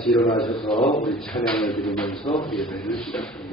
같이 일어나셔서 우리 찬양을 드리면서 예배를 시작합니다.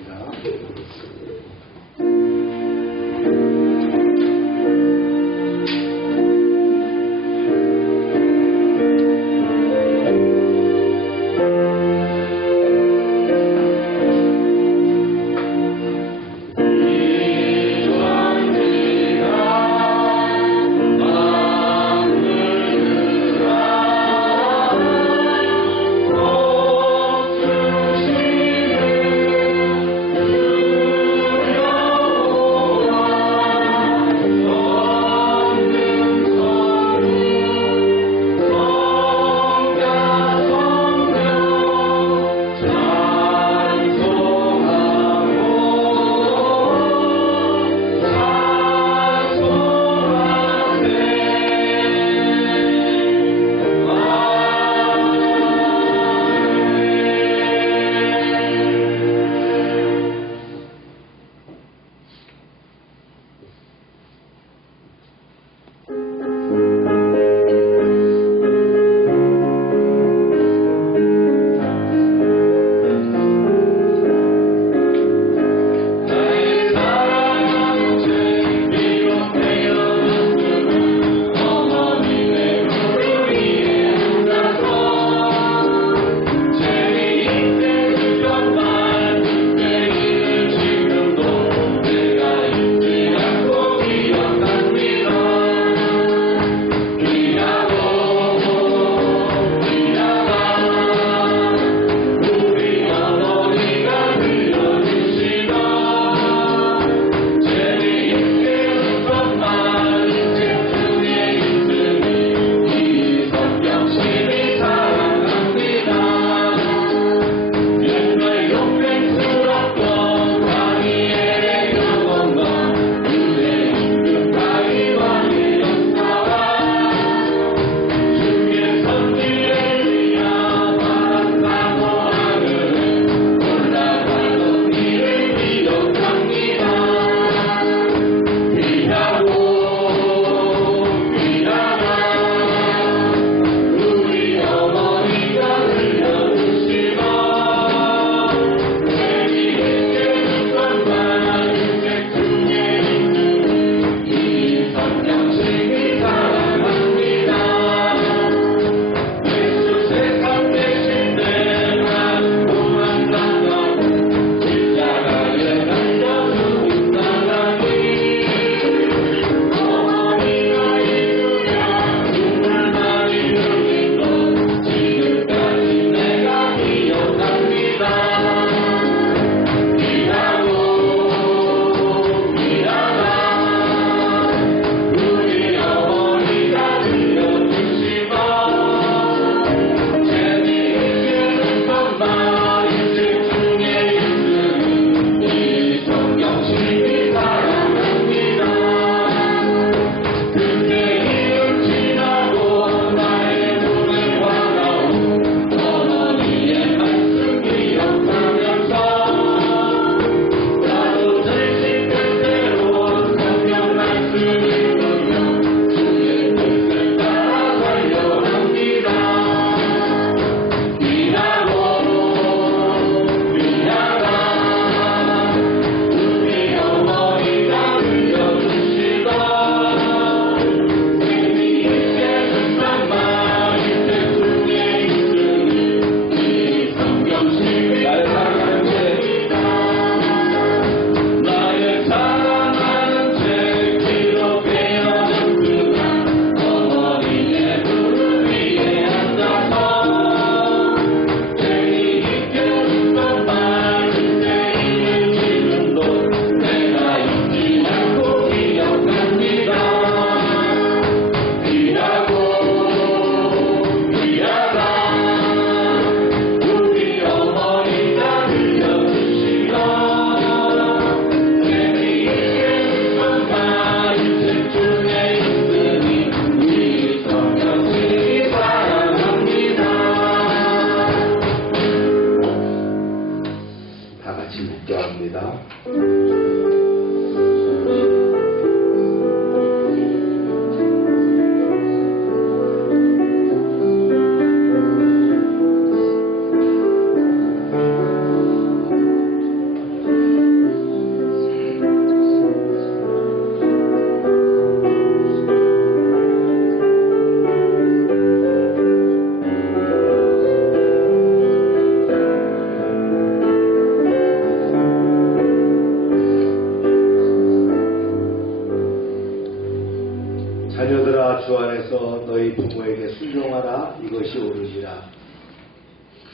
주 안에서 너희 부모에게 순종하라. 이것이 옳으니라.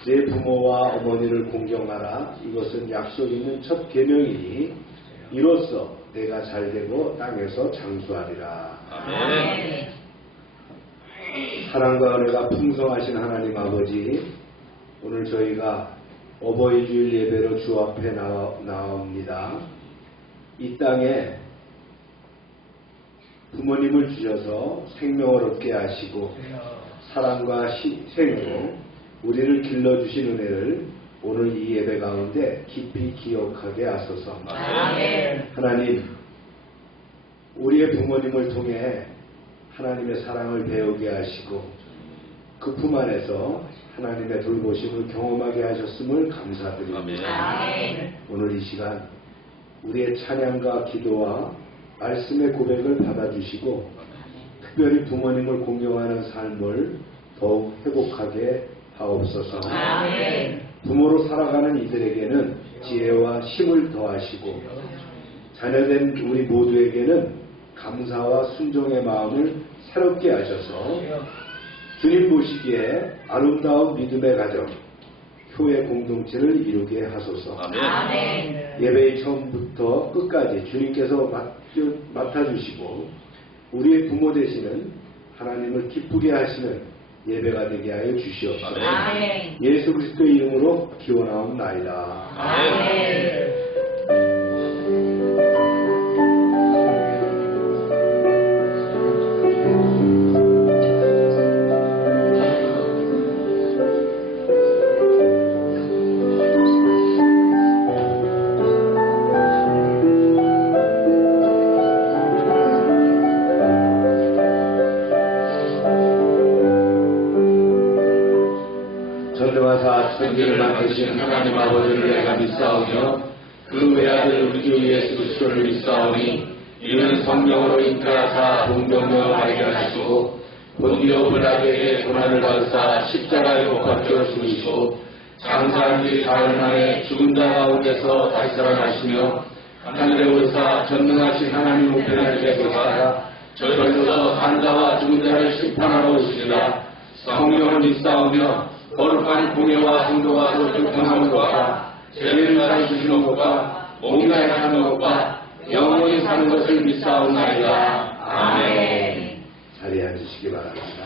내 부모와 어머니를 공경하라. 이것은 약속 있는 첫 계명이니 이로써 내가 잘되고 땅에서 장수하리라. 아멘. 사랑과 은혜가 풍성하신 하나님 아버지, 오늘 저희가 어버이 주일 예배로 주 앞에 나옵니다. 이 땅에 부모님을 주셔서 생명을 얻게 하시고 사랑과 생으로 우리를 길러주신 은혜를 오늘 이 예배 가운데 깊이 기억하게 하소서. 아멘. 하나님, 우리의 부모님을 통해 하나님의 사랑을 배우게 하시고 그 품 안에서 하나님의 돌보심을 경험하게 하셨음을 감사드립니다. 아멘. 오늘 이 시간 우리의 찬양과 기도와 말씀의 고백을 받아주시고 특별히 부모님을 공경하는 삶을 더욱 회복하게 하옵소서. 아멘. 부모로 살아가는 이들에게는 지혜와 힘을 더하시고 자녀된 우리 모두에게는 감사와 순종의 마음을 새롭게 하셔서 주님 보시기에 아름다운 믿음의 가정, 교회 공동체를 이루게 하소서. 아멘. 예배의 처음부터 끝까지 주님께서 맡아주시고 우리의 부모 되시는 하나님을 기쁘게 하시는 예배가 되게 하여 주시옵소서. 아멘. 예수 그리스도의 이름으로 기원하옵나이다. 아멘. 전능하사 천지를 만드신 하나님 아버지를 내가 믿사오며 그 외아들 우리 주 예수 그리스도를 믿사오니 이는 성령으로 잉태하사 동정녀 알게 하시고 본디오 빌라도에게 고난을 받으사 십자가에 못 박혀 죽으시고 장사한 지 사흘 만에 죽은 자 가운데서 다시 살아나시며 하늘에 오르사 전능하신 하나님 우편에 계시다가 저희로서 산자와 죽은 자를 심판하러 오시리라. 성령을 믿사오며 거룩한 공예와 성도가 소득하는 것과 죄를 사주시는 것과 몸에 사는 것과 영원히 사는 것을 믿사옵나이다. 아멘. 자리에 앉으시기 바랍니다.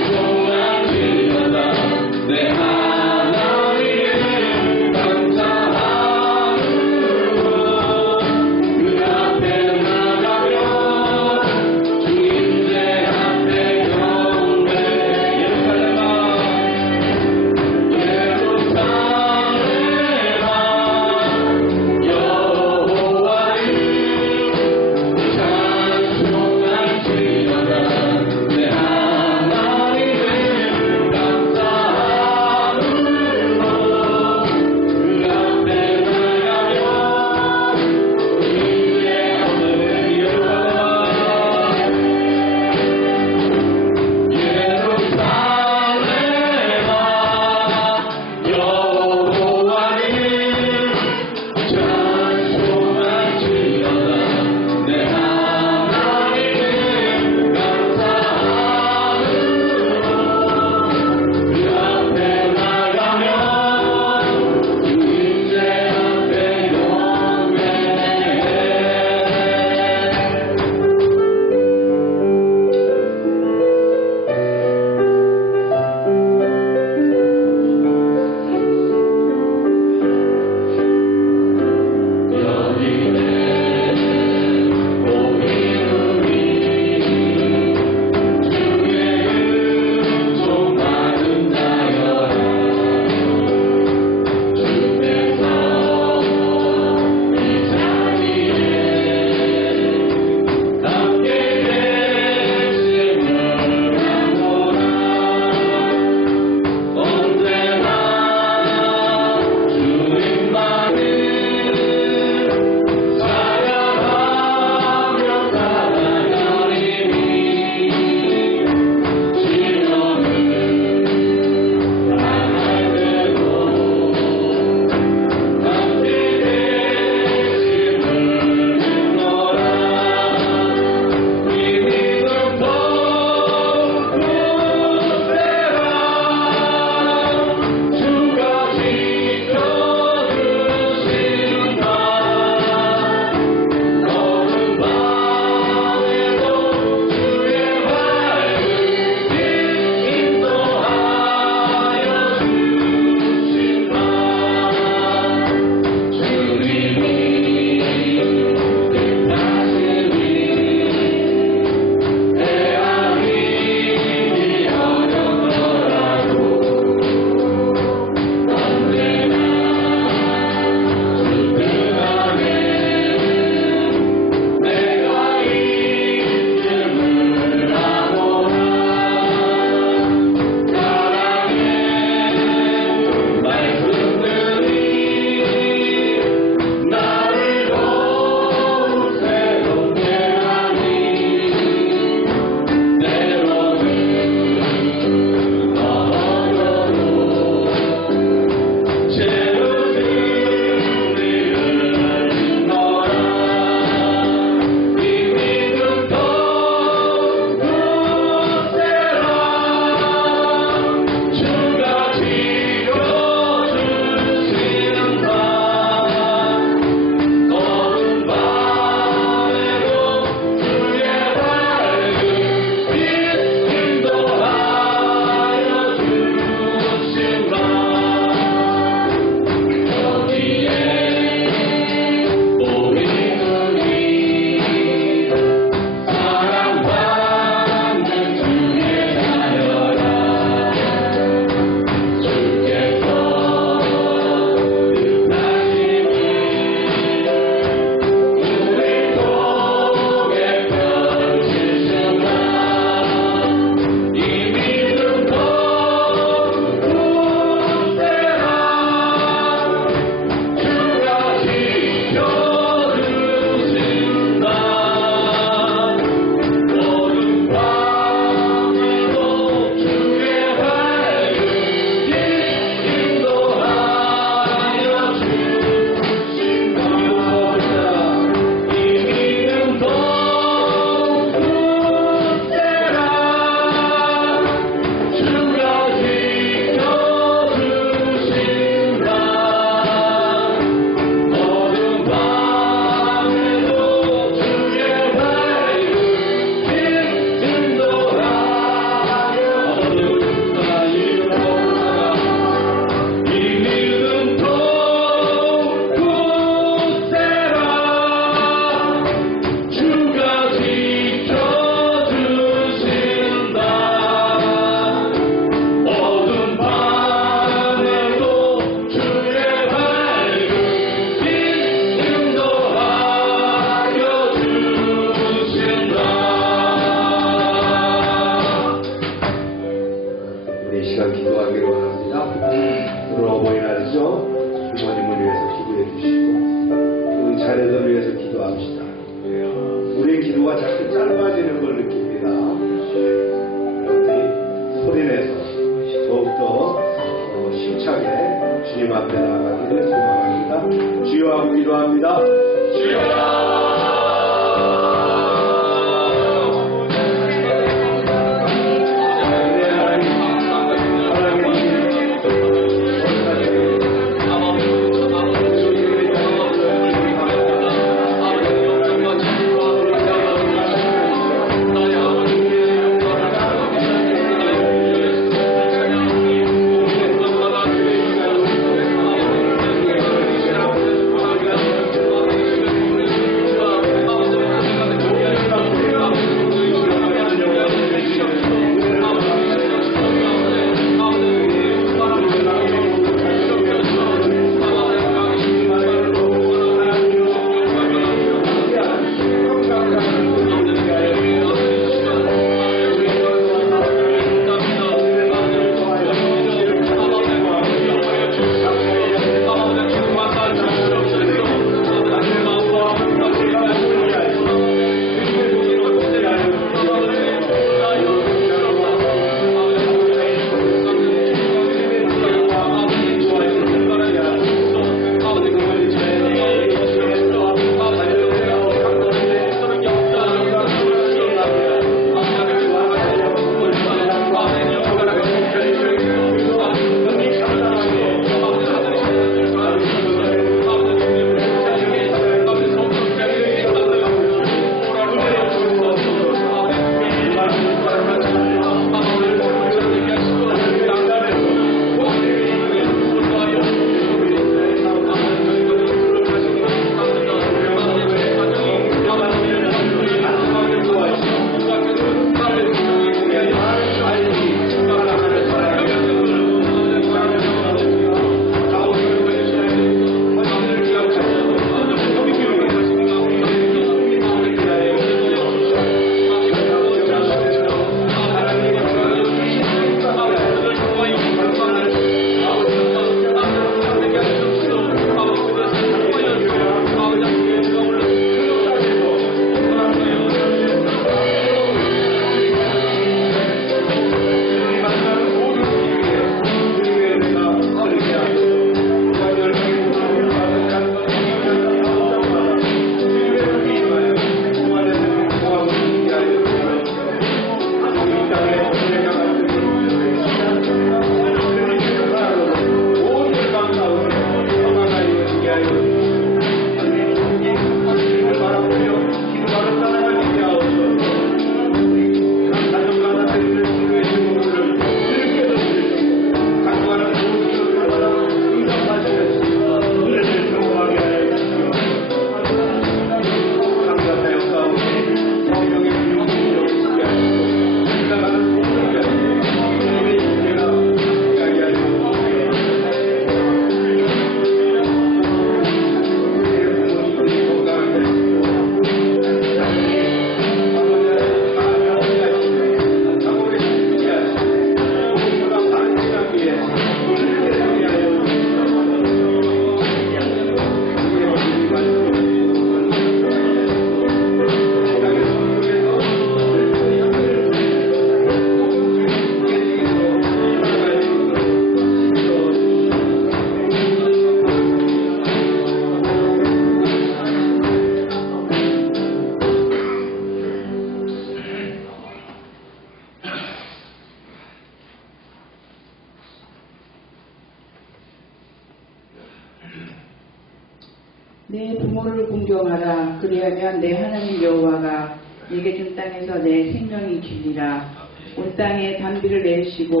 내 부모를 공경하라. 그리하면 내 하나님 여호와가 네게 준 땅에서 내 생명이 길리라. 온 땅에 단비를 내리시고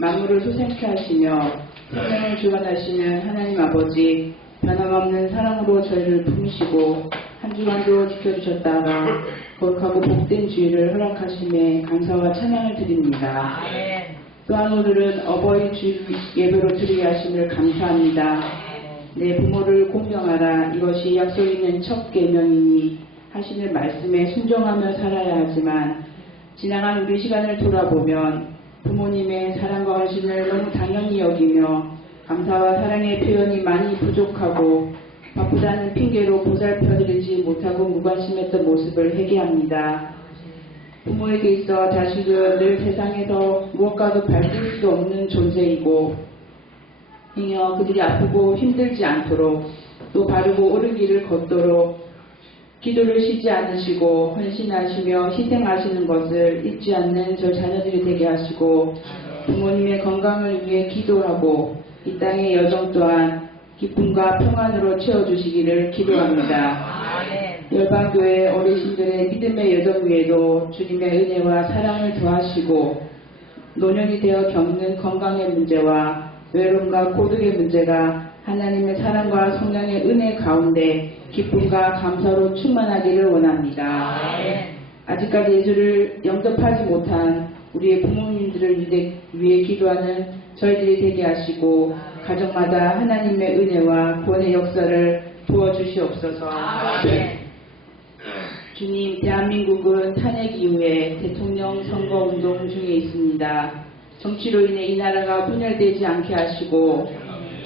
만물을 솟게 하시며 생명을 주관하시는 하나님 아버지, 변함없는 사랑으로 저희를 품으시고 한 주간도 지켜주셨다가 거룩하고 복된 주일을 허락하심에 감사와 찬양을 드립니다. 또한 오늘은 어버이 주 예배로 드리게 하심을 감사합니다. 내 부모를 공경하라. 이것이 약속 있는 첫 계명이니 하시는 말씀에 순종하며 살아야 하지만 지나간 우리 시간을 돌아보면 부모님의 사랑과 헌신을 너무 당연히 여기며 감사와 사랑의 표현이 많이 부족하고 바쁘다는 핑계로 보살펴드리지 못하고 무관심했던 모습을 회개합니다. 부모에게 있어 자식은 늘 세상에서 무엇과도 발길 수 없는 존재이고 행여 그들이 아프고 힘들지 않도록 또 바르고 옳은 길을 걷도록 기도를 쉬지 않으시고 헌신하시며 희생하시는 것을 잊지 않는 저 자녀들이 되게 하시고 부모님의 건강을 위해 기도하고 이 땅의 여정 또한 기쁨과 평안으로 채워주시기를 기도합니다. 열방교회 어르신들의 믿음의 여정 위에도 주님의 은혜와 사랑을 더하시고 노년이 되어 겪는 건강의 문제와 외로움과 고독의 문제가 하나님의 사랑과 성령의 은혜 가운데 기쁨과 감사로 충만하기를 원합니다. 아직까지 예수를 영접하지 못한 우리의 부모님들을 위해 기도하는 저희들이 되게 하시고 가정마다 하나님의 은혜와 구원의 역사를 부어주시옵소서. 주님, 대한민국은 탄핵 이후에 대통령 선거 운동 중에 있습니다. 정치로 인해 이 나라가 분열되지 않게 하시고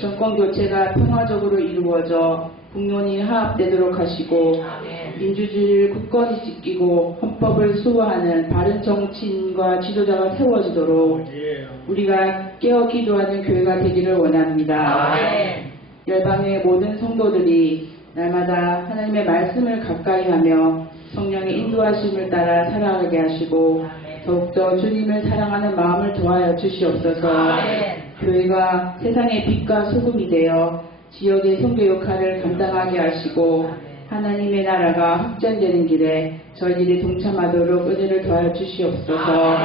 정권 교체가 평화적으로 이루어져 국론이 화합되도록 하시고 민주주의를 굳건히 지키고 헌법을 수호하는 바른 정치인과 지도자가 세워지도록 우리가 깨어 기도하는 교회가 되기를 원합니다. 열방의 모든 성도들이 날마다 하나님의 말씀을 가까이 하며 성령의 인도하심을 따라 살아가게 하시고 더욱더 주님을 사랑하는 마음을 더하여 주시옵소서. 교회가 세상의 빛과 소금이 되어 지역의 선교 역할을 감당하게 하시고 하나님의 나라가 확장되는 길에 저희들이 동참하도록 은혜를 더하여 주시옵소서.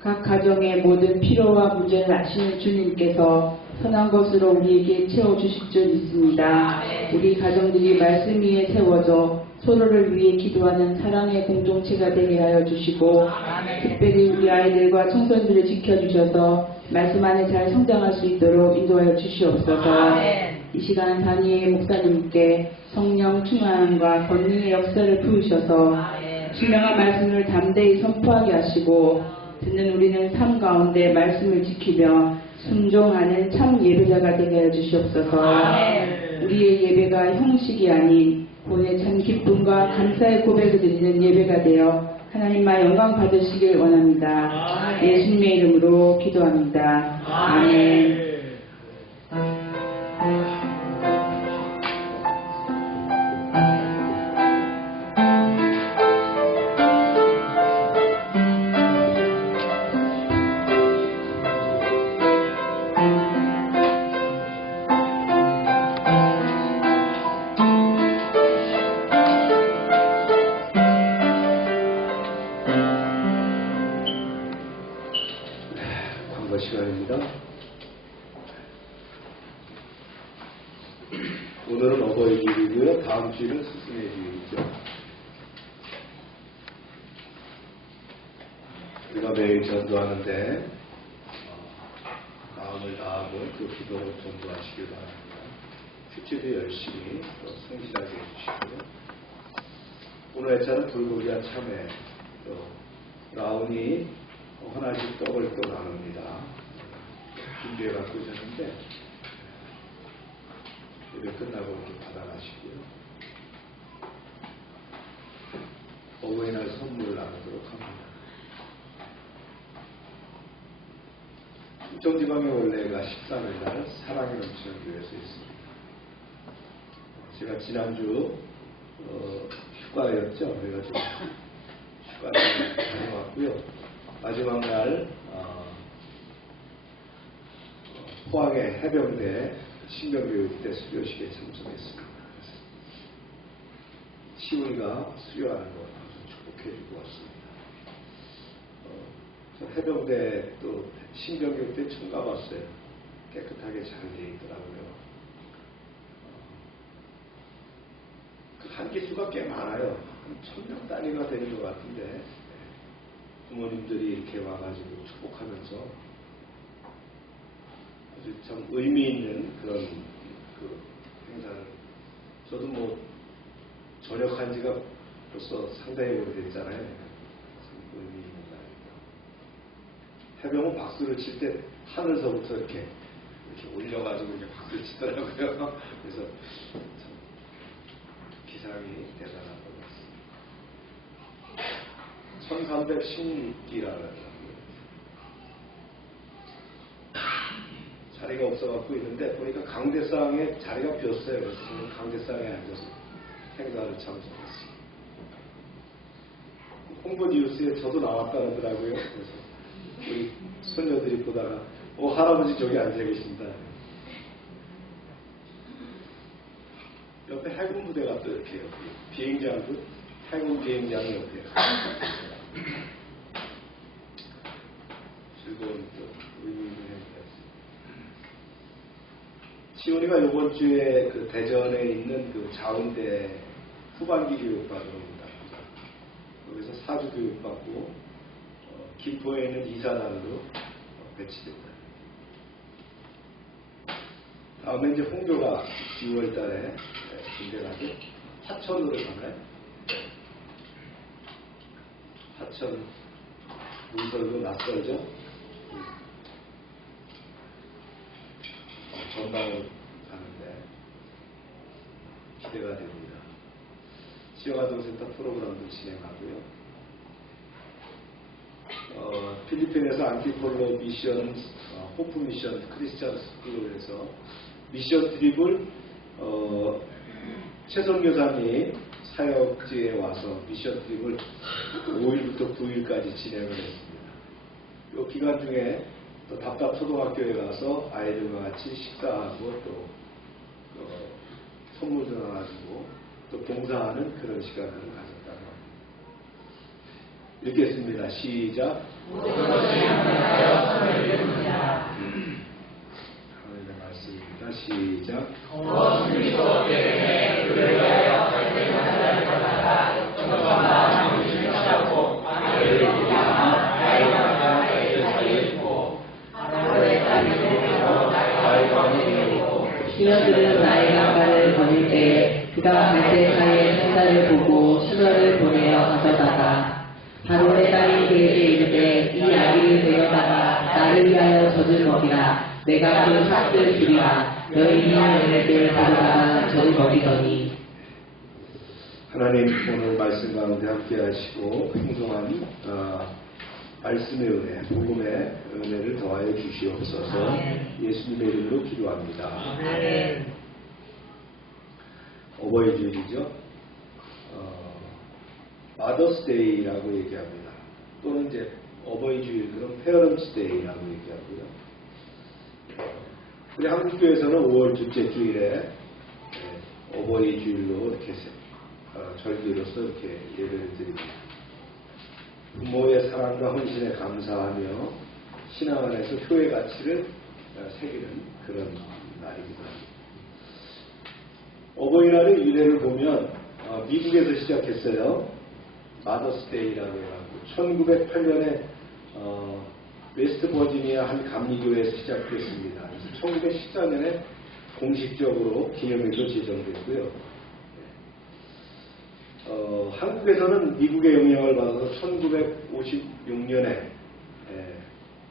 각 가정의 모든 필요와 문제를 아시는 주님께서 선한 것으로 우리에게 채워주실 줄 믿습니다. 우리 가정들이 말씀 위에 세워져 서로를 위해 기도하는 사랑의 공동체가 되게 하여 주시고 특별히 우리 아이들과 청소년들을 지켜주셔서 말씀 안에 잘 성장할 수 있도록 인도하여 주시옵소서. 이 시간 다니엘 목사님께 성령 충만함과 권능의 역사를 부으셔서 신명한 말씀을 담대히 선포하게 하시고 듣는 우리는 삶 가운데 말씀을 지키며 순종하는 참 예배자가 되게 하여 주시옵소서. 우리의 예배가 형식이 아닌 본의 참 기쁨과 감사의 고백을 드리는 예배가 되어 하나님만 영광 받으시길 원합니다. 예수님의 이름으로 기도합니다. 아멘. 시간입니다. 오늘은 어버이주일이고요. 다음 주일은 스승의 주일이죠. 우리가 매일 전도하는데 마음을 다하고 그 기도로 전도하시길 바랍니다. 큐티도 열심히 또 성실하게 해주시고요. 오늘 애차는 불고기와 참외 또 라운이 하나씩 떡을 또 나눕니다. 준비해 갖고 오셨는데 예배 끝나고 이렇게 받아가시고요. 어버이날 선물을 나누도록 합니다. 충청지방의 원래가 13일날 사랑이 넘치는 교회에서 있습니다. 제가 지난주 휴가였죠. 그래가지고 휴가를 다녀왔고요. 마지막 날 포항의 해병대 신병교육대 수료식에 참석했습니다. 시우이가 수료하는 걸 아주 축복해주고 왔습니다. 저 해병대 또 신병교육대 처음 가봤어요. 깨끗하게 잘 돼 있더라고요. 그 한기수가 꽤 많아요. 한 1000명 단위가 되는 것 같은데 부모님들이 이렇게 와가지고 축복하면서 아주 참 의미 있는 그런 그 행사를 저도 뭐 전역한 지가 벌써 상당히 오래됐잖아요. 참 의미 있는 날입니다. 해병은 박수를 칠 때 하늘서부터 이렇게 올려가지고 이렇게 박수를 치더라고요. 그래서 참 기상이 대단한 것 같습니다. 1316기라는 자리가 없어갖고 있는데 보니까 강대상에 자리가 비었어요. 그래서 저는 강대상에 앉아서 행사를 참석했습니다. 홍보 뉴스에 저도 나왔다 그러더라고요. 그래서 우리 손녀들이 보다가 할아버지 저기 앉아 계신다. 옆에 해군 부대가 또 이렇게 비행장도 해군 비행장이 옆에 즐거운 또 의미있는 행사였습니다. 시온이가 이번 주에 그 대전에 있는 그 자운대 후반기 교육받으러 온다. 거기서 4주 교육받고 김포에 있는 이사단으로 배치됐다. 다음에 이제 홍교가 6월 달에 군대 가죠. 하천으로 가나요? 하천 문설도 낯설죠? 전방으로 가는데 기대가 됩니다. 지역아동센터 프로그램도 진행하고요. 필리핀에서 안티폴로 미션, 호프 미션 크리스찬 스쿨에서 미션 트립을 최선 교사님 사역지에 와서 미션 트립을 5일부터 9일까지 진행을 했습니다. 이 기간 중에 또 답답 초등학교에 가서 아이들과 같이 식사하고 또 선물도 나눠주고 또 봉사하는 그런 시간을 가졌다고 합니다. 읽겠습니다. 시작. 하나님의 말씀입니다. 시작. 시녀들은 나의 강가를 거닐 때에 그가 갈대 사이의 천사를 보고 시녀를 보내어 가져다가 바로의 딸이 그에게 이르되 이 아기를 데려다가 나를 위하여 젖을 먹이라 내가 그 삭을 주리라 너희는 얘네들 데려다가 젖을 먹이더니. 하나님 오늘 말씀 가운데 함께 하시고 풍성한 말씀의 은혜, 복음의 은혜를 더하여 주시옵소서. 예수님의 이름으로 기도합니다. 어버이 주일이죠. 마더스데이라고 얘기합니다. 또는 이제 어버이 주일, 그럼 페어런츠데이라고 얘기하고요. 우리 한국교회에서는 5월 둘째 주일에 어버이 주일로 이렇게 절기로서 이렇게 예배를 드립니다. 부모의 사랑과 헌신에 감사하며 신앙 안에서 효의 가치를 새기는 그런 날입니다. 어버이날의 유래를 보면 미국에서 시작했어요. 마더스데이라고 해가지고 1908년에 웨스트 버지니아 한 감리교회에서 시작됐습니다. 그래서 1914년에 공식적으로 기념일로 제정됐고요. 한국에서는 미국의 영향을 받아서 1956년에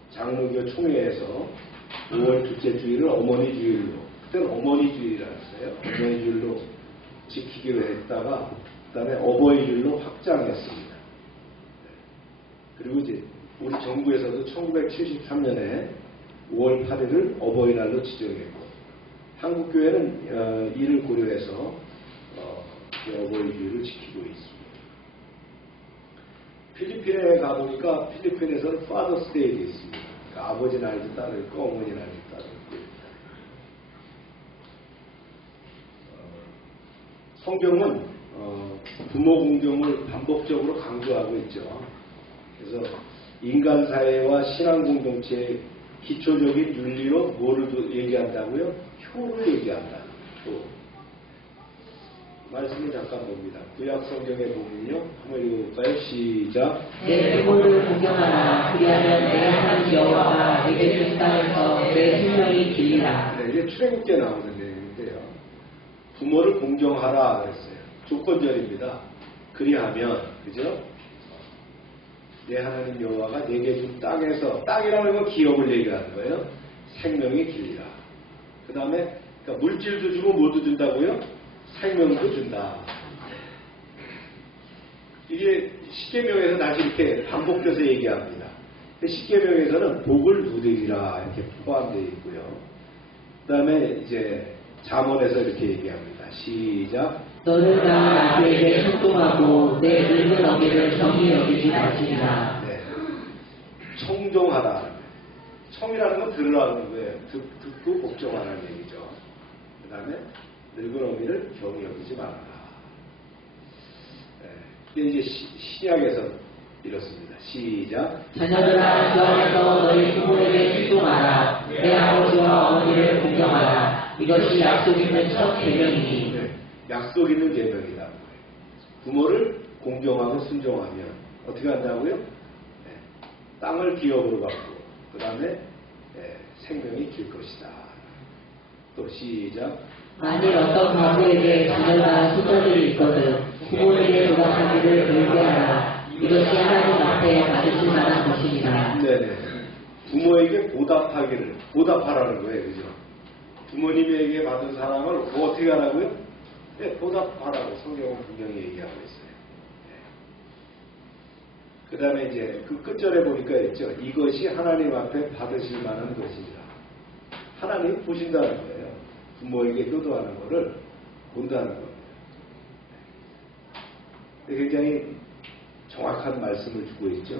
장로교 총회에서 5월 둘째 주일을 어머니 주일로, 그때는 어머니 주일이라고 했어요. 어머니 주일로 지키기로 했다가 그 다음에 어버이 주일로 확장했습니다. 그리고 이제 우리 정부에서도 1973년에 5월 8일을 어버이날로 지정했고 한국교회는 이를 고려해서 어버이 주일을 지키고 있습니다. 필리핀에 가보니까 필리핀에서는 파더스 데이가 있습니다. 그러니까 아버지 날도 따로 있고 어머니 날도 따로 있고. 성경은 부모 공경을 반복적으로 강조하고 있죠. 그래서 인간 사회와 신앙 공동체의 기초적인 윤리로 뭐를 얘기한다고요? 효를 얘기한다. 효. 말씀을 잠깐 봅니다. 구약 성경에 보면요. 한번 읽어볼까요? 시작. 내 부모를 공경하라. 그리하면 내 하나님 여호와가 내게 준 땅에서 내 생명이 길리라. 네, 이게 출애굽기에 나오는 내용인데요. 부모를 공경하라 그랬어요. 조건절입니다. 그리하면, 그죠? 내 하나님 여호와가 내게 준 땅에서, 땅이라는 건 기업을 얘기하는 거예요. 생명이 길리라. 그 다음에 그러니까 물질도 주고 뭐도 준다고요? 생명도 준다. 이게 십계명에서 다시 이렇게 반복돼서 얘기합니다. 십계명에서는 복을 누리리라 이렇게 포함되어 있고요. 그 다음에 이제 잠언에서 이렇게 얘기합니다. 시작. 너를 낳은 아기에게 순종하고 내 늙은 어미를 정히 여기지 마시리라. 네. 청종하라. 청이라는 건 들으라는 거예요. 듣고 복종하라는 얘기죠. 그 다음에 늙은 어미를 경히 여기지 말아라. 네. 근데 이제 신약에서 이렇습니다. 시작. 자녀들아 주 안에서 너희 부모에게 순종하라. 내 아버지와 어머니를 공경하라. 이것이 약속 있는 첫 계명이니. 네. 약속 있는 계명이다. 부모를 공경하고 순종하면 어떻게 한다고요? 네. 땅을 기업으로 받고 그 다음에 생명이 길 것이다. 또 시작. 만일 어떤 가부에게 자녀가 손자들이 있거든 부모에게 보답하기를 배우게 하라. 이것이 하나님 앞에 받으실 만한 것입니다. 네네. 부모에게 보답하라는 거예요. 그죠? 부모님에게 받은 사랑을 어떻게 하라고요? 네, 보답하라고 성경은 분명히 얘기하고 있어요. 네. 그 다음에 이제 그 끝절에 보니까 있죠. 이것이 하나님 앞에 받으실 만한 것입니다. 하나님 보신다는 거예요. 부모에게 효도하는 것을 본다는 겁니다. 네. 굉장히 정확한 말씀을 주고 있죠.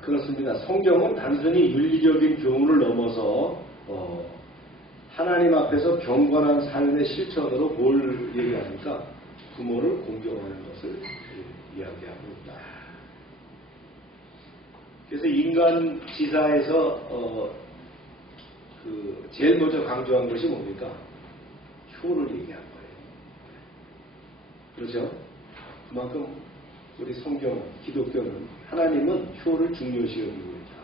그렇습니다. 성경은 단순히 윤리적인 교훈을 넘어서 하나님 앞에서 경건한 삶의 실천으로 뭘 얘기합니까? 부모를 공경하는 것을 이야기하고 있다. 그래서 인간 지사에서 제일 먼저 강조한 것이 뭡니까? 효를 얘기한 거예요. 그렇죠? 그만큼 우리 성경, 기독교는 하나님은 효를 중요시 여기고 있다.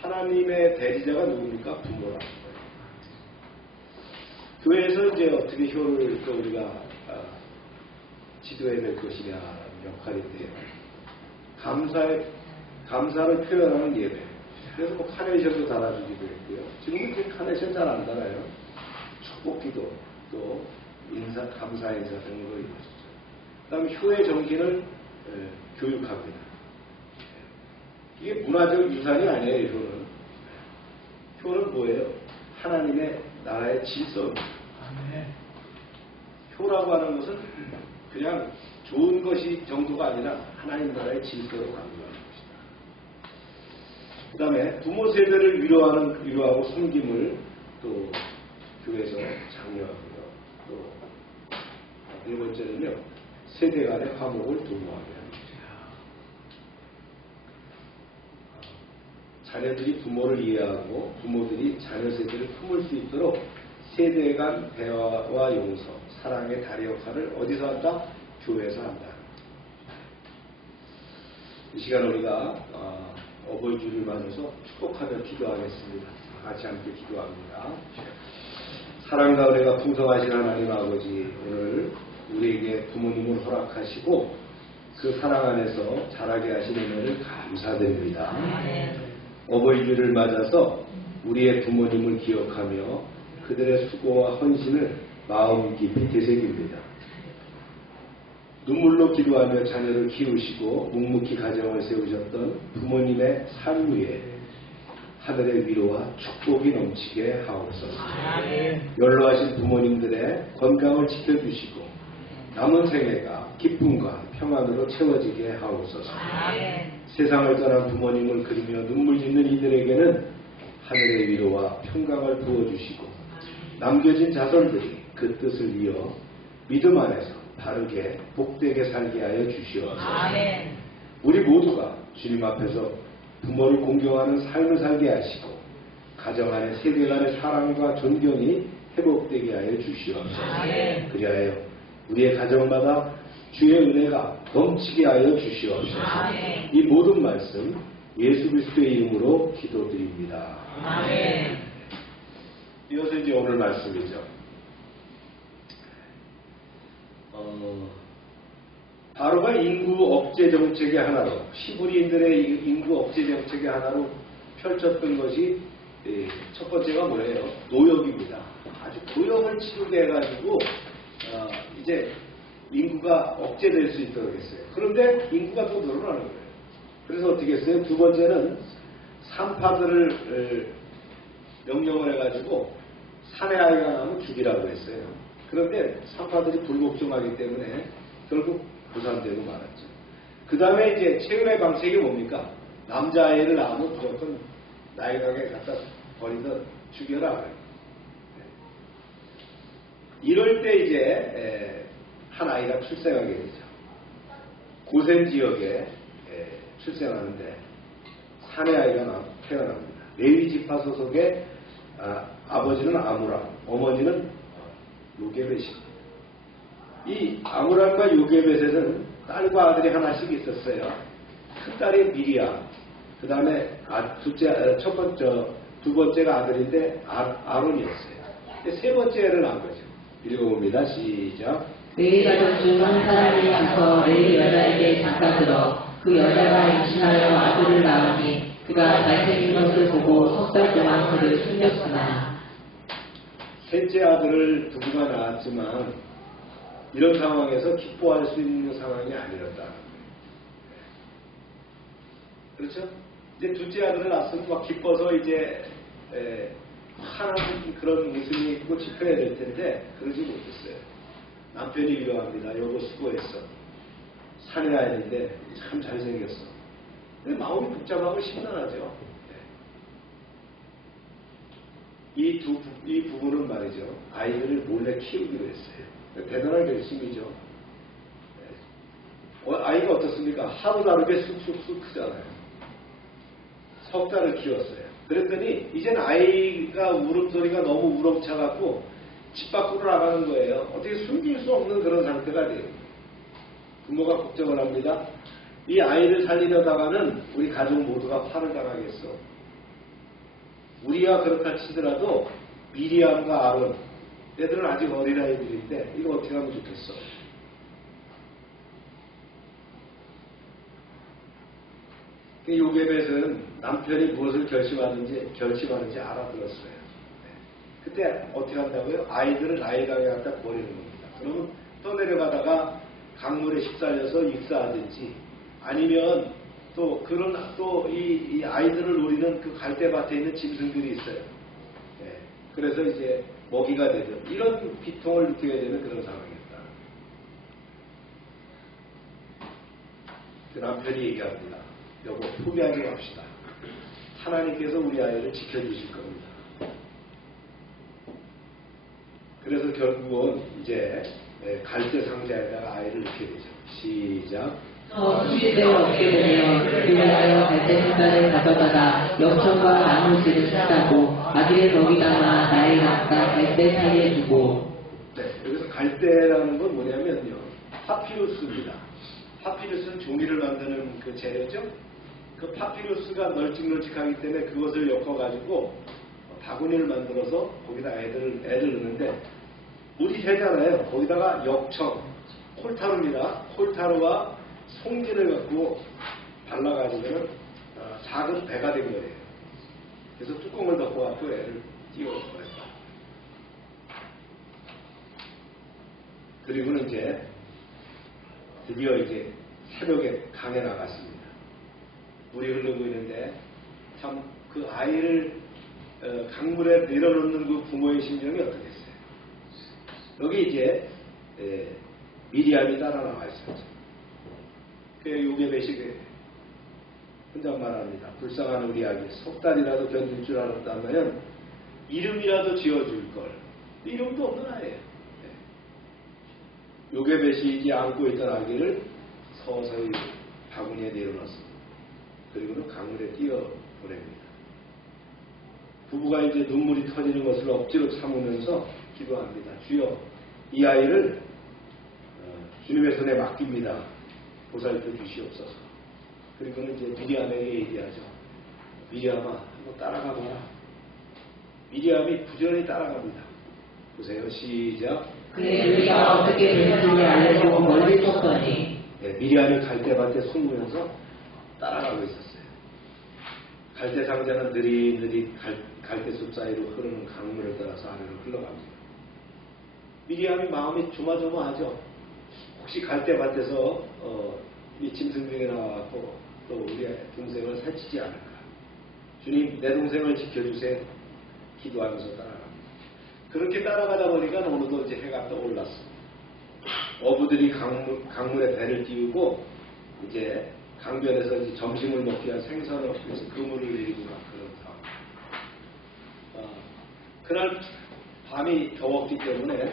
하나님의 대리자가 누굽니까? 부모라는 거예요. 교회에서 이제 어떻게 효를 또 우리가 지도해낼 것이냐는 역할인데요. 감사를 표현하는 예배. 그래서 뭐 카네이션도 달아주기도 했고요. 지금은 이제 카네이션 잘 안 달아요. 축복기도 또 감사 인사 등으로 이루어지죠. 그 다음에 효의 정신을 교육합니다. 이게 문화적 유산이 아니에요. 효는 뭐예요? 하나님의 나라의 질서입니다. 효라고 하는 것은 그냥 좋은 것이 정도가 아니라 하나님 나라의 질서로 강조하는 것이다. 그 다음에 부모 세대를 위로하고 섬김을 또 교회에서 장려하고요. 또 네 번째는요, 세대 간의 화목을 도모하게 합니다. 자녀들이 부모를 이해하고 부모들이 자녀 세대를 품을 수 있도록 세대 간 대화와 용서, 사랑의 다리 역할을 어디서 한다? 교회에서 한다. 이 시간 우리가 어버이 주를 맞아서 축복하며 기도하겠습니다. 같이 함께 기도합니다. 사랑과 은혜가 풍성하신 하나님 아버지, 오늘 우리에게 부모님을 허락하시고 그 사랑 안에서 자라게 하신 은혜를 감사드립니다. 어버이 주를 맞아서 우리의 부모님을 기억하며 그들의 수고와 헌신을 마음 깊이 되새깁니다. 눈물로 기도하며 자녀를 키우시고 묵묵히 가정을 세우셨던 부모님의 삶 위에 하늘의 위로와 축복이 넘치게 하옵소서. 연로하신 부모님들의 건강을 지켜주시고 남은 생애가 기쁨과 평안으로 채워지게 하옵소서. 세상을 떠난 부모님을 그리며 눈물 짓는 이들에게는 하늘의 위로와 평강을 부어주시고 남겨진 자손들이 그 뜻을 이어 믿음 안에서 바르게 복되게 살게 하여 주시옵소서. 우리 모두가 주님 앞에서 부모를 공경하는 삶을 살게 하시고 가정 안에 세대 간의 사랑과 존경이 회복되게 하여 주시옵소서. 그리하여 우리의 가정마다 주의 은혜가 넘치게 하여 주시옵소서. 이 모든 말씀 예수 그리스도의 이름으로 기도드립니다. 이어서 이제 오늘 말씀이죠. 바로가 인구 억제 정책의 하나로, 히브리인들의 인구 억제 정책의 하나로 펼쳤던 것이 첫 번째가 뭐예요? 노역입니다. 아주 노역을 치르게 해가지고 이제 인구가 억제될 수 있도록 했어요. 그런데 인구가 또 늘어나는 거예요. 그래서 어떻게 했어요? 두 번째는 산파들을 명령을 해가지고 사내 아이가 나오면 죽이라고 했어요. 그런데 산파들이 불복종하기 때문에 결국 부산되고 말았죠. 그 다음에 이제 최근의 방식이 뭡니까? 남자아이를 낳으면 무조건 나이가게 갖다 버리든 죽여라. 이럴 때 이제 한 아이가 출생하게 되죠. 고센 지역에 출생하는데 사내 아이가 태어납니다. 레위 지파 소속의 아버지는 아므람, 어머니는 요게벳입니다. 이 아므람과 요게벳에는 딸과 아들이 하나씩 있었어요. 큰 딸이 미리암, 그 다음에 두 번째가 아들인데 아론이었어요. 세 번째를 낳은 거죠. 읽어봅니다. 시작. 레위 가족 중 한 사람이 가서 레위 여자에게 잠깐 들어 그 여자가 임신하여 아들을 낳으니 그가 잘생긴 것을 보고 석 달 동안 그를 숨겼으나 셋째 아들을 두부가 낳았지만 이런 상황에서 기뻐할 수 있는 상황이 아니었다. 그렇죠? 이제 둘째 아들을 낳았으면 막 기뻐서 이제 환한 그런 웃음이 있고 지켜야 될 텐데 그러지 못했어요. 남편이 위로합니다. 여보 수고했어. 사내 아이인데 참 잘생겼어. 근데 마음이 복잡하고 심란하죠. 이 부부는 말이죠. 아이들을 몰래 키우기로 했어요. 대단한 결심이죠. 아이가 어떻습니까? 하루 다르게 쑥쑥쑥 크잖아요. 석 달을 키웠어요. 그랬더니 이젠 아이가 울음소리가 너무 우렁차갖고 집 밖으로 나가는 거예요. 어떻게 숨길 수 없는 그런 상태가 돼요. 부모가 걱정을 합니다. 이 아이를 살리려다가는 우리 가족 모두가 화를 당하겠어. 우리야 그렇다 치더라도 미리암과 아론 얘들은 아직 어린아이들인데 이거 어떻게 하면 좋겠어. 요게벳은 남편이 무엇을 결심하는지 알아들었어요. 그때 어떻게 한다고요? 아이들을 나일강에 갖다 버리는 겁니다. 그러면 떠내려가다가 강물에 휩쓸려서 익사하든지 아니면 이 아이들을 노리는 그 갈대밭에 있는 짐승들이 있어요. 그래서 이제 먹이가 되든 이런 비통을 느끼게 되는 그런 상황이었다. 그 남편이 얘기합니다. 여보, 포기하지 맙시다. 하나님께서 우리 아이를 지켜주실 겁니다. 그래서 결국은 이제 갈대 상자에다가 아이를 넣게 되죠. 시작. 수시대가 없게 되면 그리하여 갈대 상자를 가져다가 역청과 나무지를 씻다고 아기를 먹이다가 나의 낙과 갈대 사이에 두고. 네, 여기서 갈대라는 건 뭐냐면요. 파피루스입니다. 파피루스는 종이를 만드는 그 재료죠. 그 파피루스가 널찍널찍하기 때문에 그것을 엮어가지고 바구니를 만들어서 거기다 애를 넣는데 물이 새잖아요. 거기다가 역청, 콜타루입니다. 콜타루와 송진을 갖고 발라가지고는 작은 배가 된 거예요. 그래서 뚜껑을 덮어갖고 애를 띄워버렸다. 그리고는 이제 드디어 이제 새벽에 강에 나갔습니다. 물이 흐르고 있는데 참 그 아이를 강물에 내려놓는 그 부모의 심정이 어떻겠어요? 여기 이제 미리암이 따라 나와 있었죠. 그 요게벳이 혼자 말합니다. 불쌍한 우리 아기 석 달이라도 견딜 줄 알았다면 이름이라도 지어줄 걸. 이름도 없는 아이예요. 요게벳이 이제 안고 있던 아기를 서서히 바구니에 내려놨습니다. 그리고는 강물에 뛰어보냅니다. 부부가 이제 눈물이 터지는 것을 억지로 참으면서 기도합니다. 주여, 이 아이를 주님의 손에 맡깁니다. 보살펴 주시옵소서. 그리고는 이제 미리암에게 얘기하죠. 미리암아, 한번 따라가 봐라. 미리암이 부지런히 따라갑니다. 보세요. 시작. 그의 우리가 어떻게 되는지 알려주고 멀리 쫓더니 미리암이 갈대밭에 숨으면서 따라가고 있었어요. 갈대 상자는 느릿느릿 갈대숲 사이로 흐르는 강물을 따라서 아래로 흘러갑니다. 미리암이 마음이 조마조마하죠. 혹시 갈대밭에서 이 짐승들이 나와서 또 우리 동생을 살치지 않을까. 주님, 내 동생을 지켜주세요. 기도하면서 따라갑니다. 그렇게 따라가다 보니까 어느덧 이제 해가 떠올랐습니다. 어부들이 강물에 배를 띄우고 이제 강변에서 이제 점심을 먹기 위한 생선을 얻기 위해서 그물을 내리고 막 그런 상황. 그날 밤이 더웠기 때문에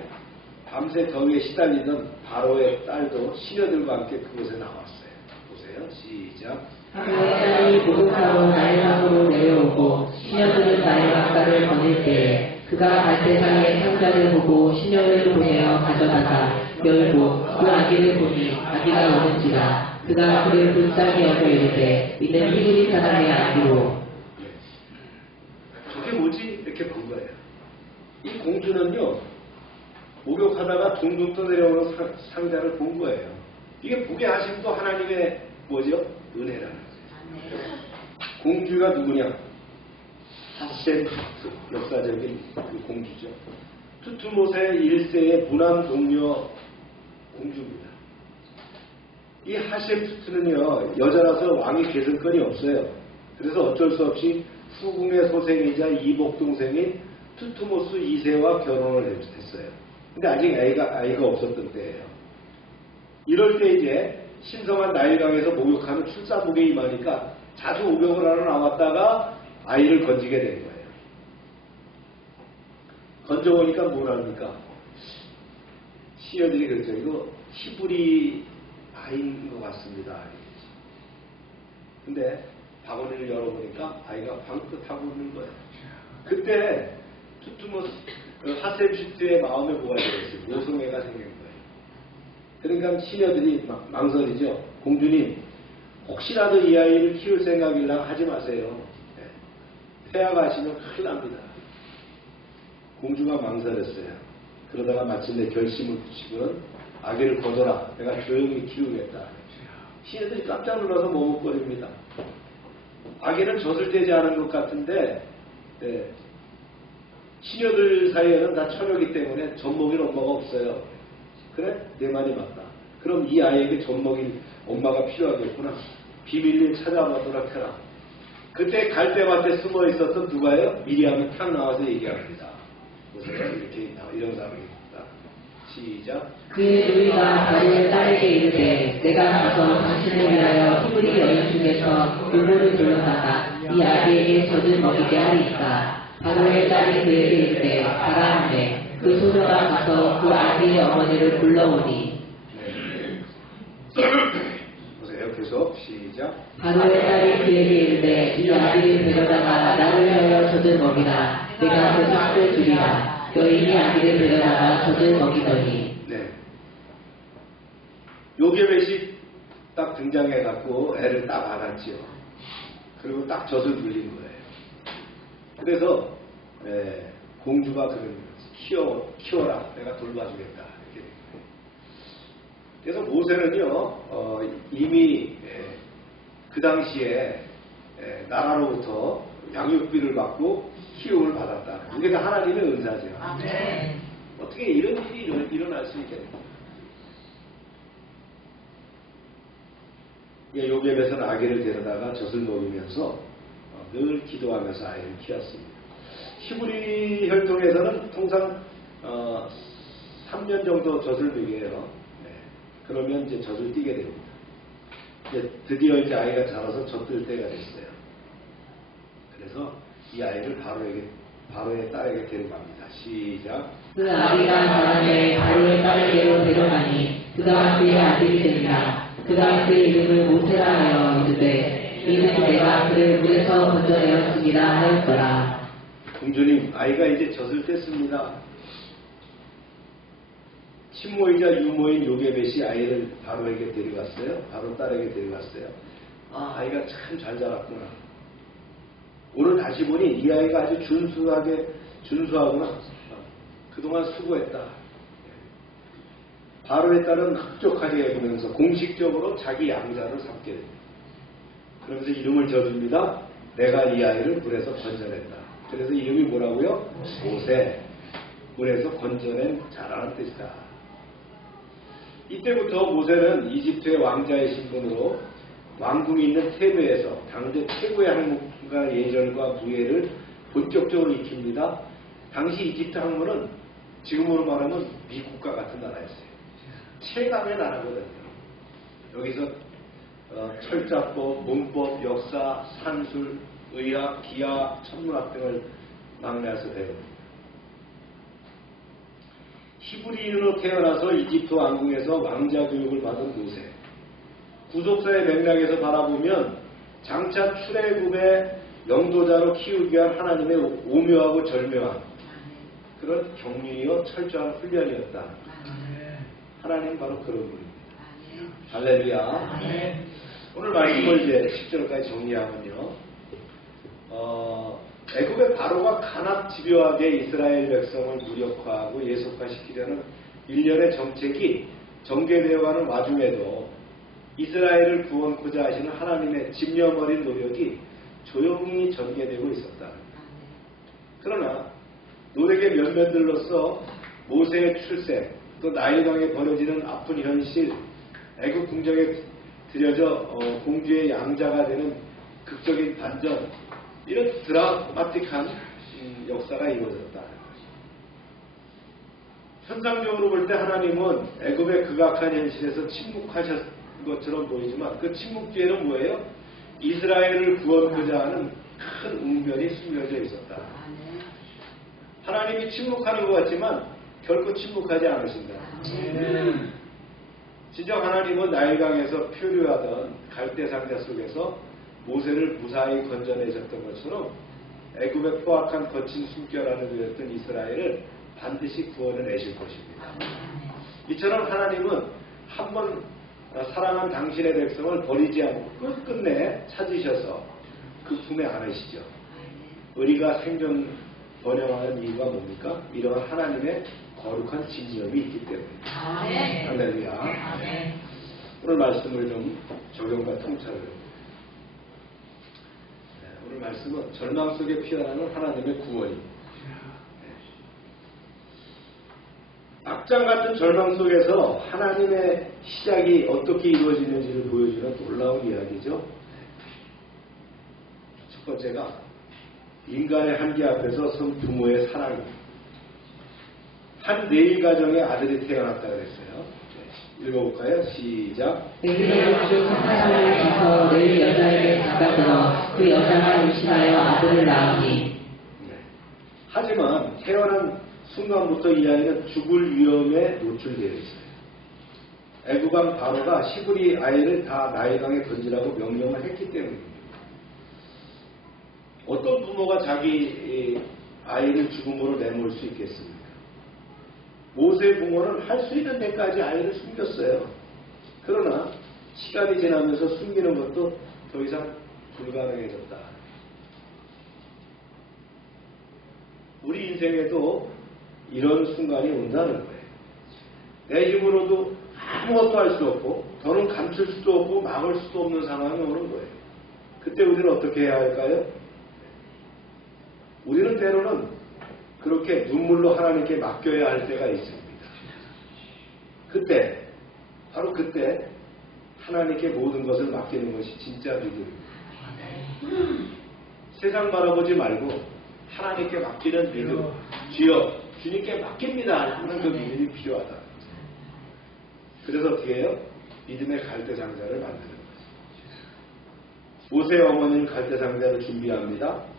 밤새 더위에 시달리는 바로의 딸도 시녀들과 함께 그곳에 나왔어요. 보세요. 시작. 바로의 딸이 목욕하러 나일강으로 내려오고 시녀들은 나일강가를 거닐 때에 그가 갈대상의 상자를 보고 시녀를 보내어 가져다가 열고 그 아기를 보니 아기가 오는지라 그가 그를 불쌍히 여겨 이르되 이는 히브리 사람의 아기로. 저게 뭐지? 이렇게 본 거예요. 이 공주는요, 목욕하다가 둥둥 떠내려오는 상자를 본 거예요. 이게 보게 하심도 하나님의 뭐죠? 은혜라는 거예요. 공주가 누구냐? 하셈 역사적인 그 공주죠. 투투모세 1세의 무남 동료 공주입니다. 이 하셈투트는요, 여자라서 왕이 계승권이 없어요. 그래서 어쩔 수 없이 후궁의 소생이자 이복 동생인 투투모스 2세와 결혼을 했어요. 근데 아직 아이가 없었던 때예요. 이럴 때 이제 신성한 나일강에서 목욕하는 출산복에 임하니까 자주 목욕을 하러 나왔다가 아이를 건지게 된 거예요. 건져보니까 뭘 합니까? 시녀들이 그랬죠. 이거 히브리 아이인 것 같습니다. 근데 바구니를 열어보니까 아이가 방긋하고 있는 거예요. 그때 투투모스 하셈슈트의 마음에 뭐가 들었어요? 모성애가 생긴 거예요. 그러니까 시녀들이 막 망설이죠. 공주님, 혹시라도 이 아이를 키울 생각이라 하지 마세요. 폐하가시면 큰일 납니다. 공주가 망설였어요. 그러다가 마침내 결심을 붙이고는 아기를 거둬라. 내가 조용히 키우겠다. 시녀들이 깜짝 놀라서 머뭇거립니다. 아기는 젖을 떼지 않은 것 같은데 시녀들 사이에는 다 처녀이기 때문에 젖먹일 엄마가 없어요. 그래? 내 말이 맞다. 그럼 이 아이에게 젖먹일 엄마가 필요하겠구나. 비밀리에 찾아보도록 해라. 그때 갈대밭에 숨어 있었던 누가요? 미리암이 탁 나와서 얘기합니다. 보세요. 이렇게 이런 사람입니다. 시작. 그의 누이가 바로의 딸에게 이르되 내가 가서 당신을 위하여 히브리 여인 중에서 요모를 불러다가 이 아기에게 젖을 먹이게 하리이까. 바로의 딸이 그에게 이르되 가라 하매 그 소녀가 가서 그 아기의 어머니를 불러오니. 보세요. 계속 시작. 바로의 딸이 그에게 이르되 이 아기를 데려다가 나를 위하여 젖을 먹이라. 내가 그 젖을 주리라. 여인이 아기를 데려다가 젖을 먹이더니. 네. 요게벳이 딱 등장해갖고 애를 딱 안았지요. 그리고 딱 젖을 불린 거예요. 그래서 공주가 그런 키워라. 내가 돌봐주겠다. 이렇게. 그래서 모세는요, 이미 그 당시에 나라로부터 양육비를 받고 키움을 받았다. 이게 다 하나님의 은사죠. 아멘. 어떻게 이런 일이 일어날 수 있겠는가? 요게벳은 아기를 데려다가 젖을 먹이면서 늘 기도하면서 아이를 키웠습니다. 히브리 혈통에서는 통상 3년 정도 젖을 먹여요. 그러면 이제 젖을 띄게 됩니다. 이제 드디어 이제 아이가 자라서 젖들 때가 됐어요. 그래서 이 아이를 바로의 딸에게 데려갑니다. 시작. 그 아기가 자라매 바로의 딸에게로 데려가니 그가 그의 아들이 되니라. 그가 그의 이름을 모세라 하여 이르되 이는 내가 그를 물에서 건져내었습니다 하였더라. 공주님, 아이가 이제 젖을 뗐습니다. 친모이자 유모인 요게벳이 아이를 바로에게 데려갔어요. 바로 딸에게 데려갔어요. 아이가 참 잘 자랐구나. 오늘 다시 보니 이 아이가 아주 준수하구나. 그동안 수고했다. 바로의 딸은 흡족하게 여기면서 공식적으로 자기 양자를 삼게 됩니다. 그러면서 이름을 지어줍니다. 내가 이 아이를 물에서 건져냈다. 그래서 이름이 뭐라고요? 모세. 물에서 건져낸 자라는 뜻이다. 이때부터 모세는 이집트의 왕자의 신분으로 왕궁이 있는 테베에서 당대 최고의 학문과 예절과 무예를 본격적으로 익힙니다. 당시 이집트 항구는 지금으로 말하면 미국과 같은 나라였어요. 체감의 나라거든요. 여기서 철자법, 문법, 역사, 산술, 의학, 기하, 천문학 등을 망라해서 배웁니다. 히브리인으로 태어나서 이집트 왕궁에서 왕자 교육을 받은 모세. 구속사의 맥락에서 바라보면 장차 출애굽의 영도자로 키우기 위한 하나님의 오묘하고 절묘한 그런 경륜이요 철저한 훈련이었다. 하나님 바로 그런 분입니다. 할렐루야. 오늘 말씀을 이제 10절까지 정리하면요. 애굽의 바로가 가납 집요하게 이스라엘 백성을 무력화하고 예속화시키려는 일련의 정책이 전개되어가는 와중에도 이스라엘을 구원코자 하시는 하나님의 집념 어린 노력이 조용히 전개되고 있었다. 그러나 노력의 면면들로서 모세의 출생, 또 나일강에 벌어지는 아픈 현실, 애굽 궁정에 들여져 공주의 양자가 되는 극적인 반전, 이런 드라마틱한 역사가 이루어졌다. 현상적으로 볼 때 하나님은 애굽의 극악한 현실에서 침묵하셨 것처럼 보이지만 그 침묵 뒤에는 뭐예요? 이스라엘을 구원하고자 하는 큰 웅변이 숨겨져 있었다. 하나님이 침묵하는 것 같지만 결코 침묵하지 않으신다. 진정 하나님은 나일강에서 표류하던 갈대상자 속에서 모세를 무사히 건져내셨던 것처럼 애굽의 포악한 거친 숨결 안에 놓였던 이스라엘을 반드시 구원해내실 것입니다. 이처럼 하나님은 한번 사랑한 당신의 백성을 버리지 않고 끝끝내 찾으셔서 그 품에 안으시죠. 우리가 생존 번영하는 이유가 뭡니까? 이러한 하나님의 거룩한 집념이 있기 때문입니다. 할렐루야. 오늘 말씀을 좀 적용과 통찰을 오늘 말씀은 절망 속에 피어나는 하나님의 구원입니다. 악장 같은 절망 속에서 하나님의 시작이 어떻게 이루어지는지를 보여주는 놀라운 이야기죠. 첫 번째가 인간의 한계 앞에서 선 부모의 사랑입니다. 한 레위 가정의 아들이 태어났다 그랬어요. 읽어볼까요? 시작. 레위의 중 사람을 가서 레위 여자에게 가까들어 그 여자가 임신하여 아들을 낳으니. 하지만 태어난 순간부터 이 아이는 죽을 위험에 노출되어 있어요. 애굽왕 바로가 히브리 아이를 다 나일강에 던지라고 명령을 했기 때문입니다. 어떤 부모가 자기 아이를 죽음으로 내몰 수 있겠습니까? 모세 부모는 할 수 있는 데까지 아이를 숨겼어요. 그러나 시간이 지나면서 숨기는 것도 더 이상 불가능해졌다. 우리 인생에도 이런 순간이 온다는 거예요. 내 힘으로도 아무것도 할 수 없고 더는 감출 수도 없고 막을 수도 없는 상황이 오는 거예요. 그때 우리는 어떻게 해야 할까요? 우리는 때로는 그렇게 눈물로 하나님께 맡겨야 할 때가 있습니다. 그때 바로 그때 하나님께 모든 것을 맡기는 것이 진짜 믿음입니다. 세상 바라보지 말고 하나님께 맡기는 믿음. 주여 주님께 맡깁니다 하는 그 믿음이 필요하다. 그래서 어떻게 해요? 믿음의 갈대상자를 만드는 거죠. 모세의 어머니는 갈대상자를 준비합니다.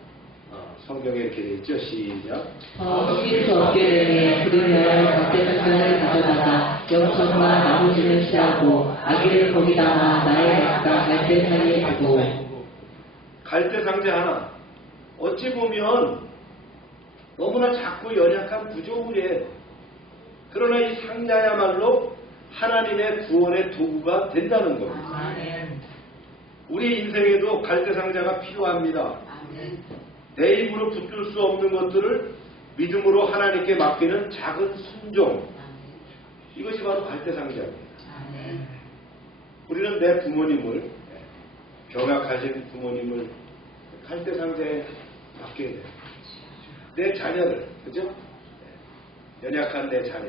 성경에 이렇게 되어 있죠. 시작. 숨길 수 없게 되니 그들은 갈대상자를 가져다가 영천과 나무지를 취하고 아기를 거기다가 나의 밭과 갈대 사이에 두고. 갈대상자 하나. 어찌 보면 너무나 작고 연약한 구조물이에요. 그러나 이 상자야말로 하나님의 구원의 도구가 된다는 겁니다. 우리 인생에도 갈대상자가 필요합니다. 내 힘으로 붙들 수 없는 것들을 믿음으로 하나님께 맡기는 작은 순종. 이것이 바로 갈대상자입니다. 우리는 내 부모님을, 병약하신 부모님을 갈대상자에 맡겨야 돼요. 내 자녀를, 그죠? 연약한 내 자녀,